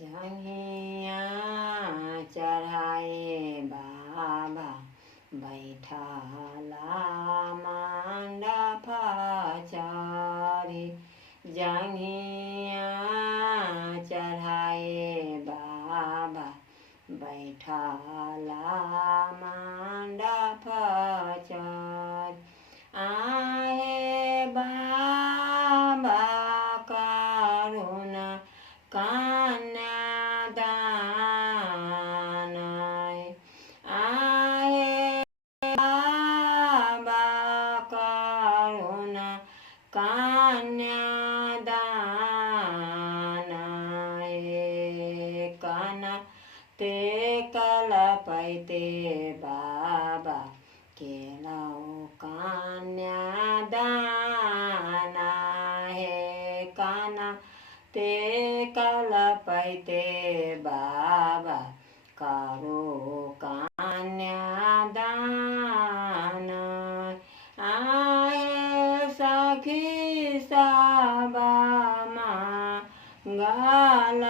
जंघिया चढ़ाए बाबा बैठाला मंडप चारी। जंघिया चढ़ाए बाबा बैठाला मंडप चारी। आहे बाबा करुणा कन्यादान। आहे बाबा करुणा कन्यादान। कना ते कलपैते बाबा केलौ कन्यादान। हे कना ते कलपैते बाबा करो कन्यादान। आहे सखी सबा मंगल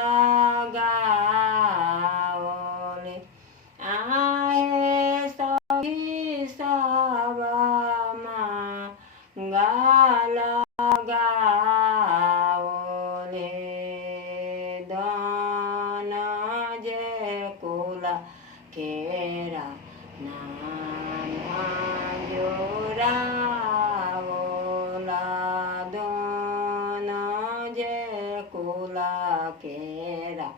गाओले। आहे सखी सबा मंगल गाओले। दान जे कुल केरा नाम जोरावला। दान जे कुल केरा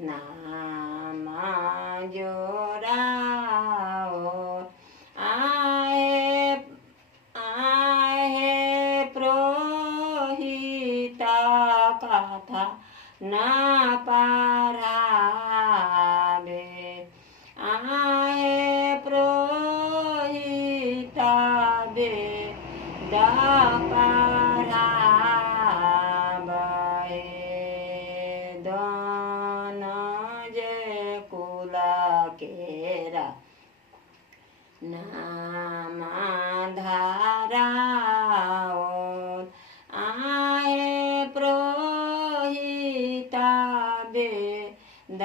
नाम जोराओ। आहे प्रोहिता कथा न पढ़ावे। आहे प्रोहिता वेद पढ़ावे। दान जे कुल केरा नाम धराओ। आहे प्रोहिता वेद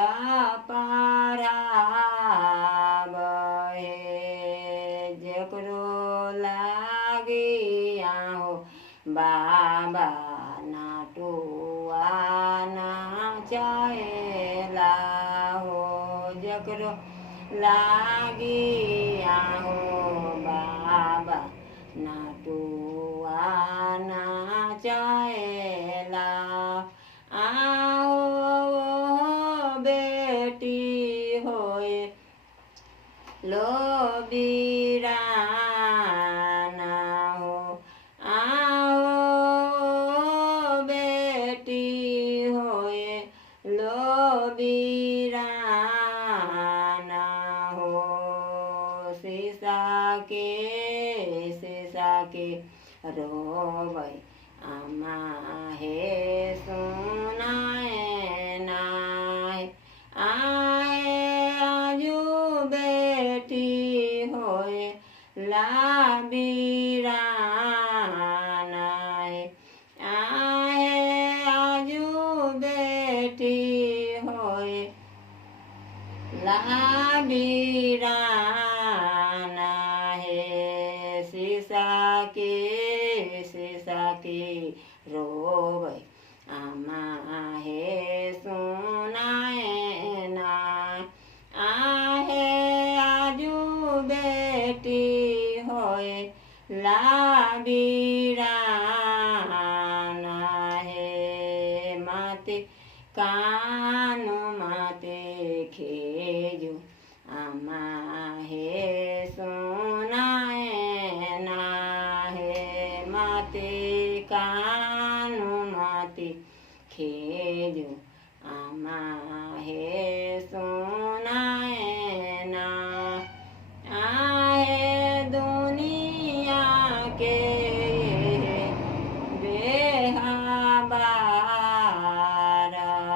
पढ़ावे। जकरो लागिया हो बाबा नाटुआ नाचेला हो। जकरो लागिया हो बाबा नाटुआ नाचेला। आओ बेटी होए लो बीराना हो। आओ बेटी होए लो बीराना हो। सीसा के रोबै आमा हे सुनाए नाय। आए आजू बेटी होए ला बीराना। आए आजू बेटी होए ला बीराना। हे सीसा के रोबै आमा हे सुनाए नाय। आहे आजू बेटी होए ला बीरा।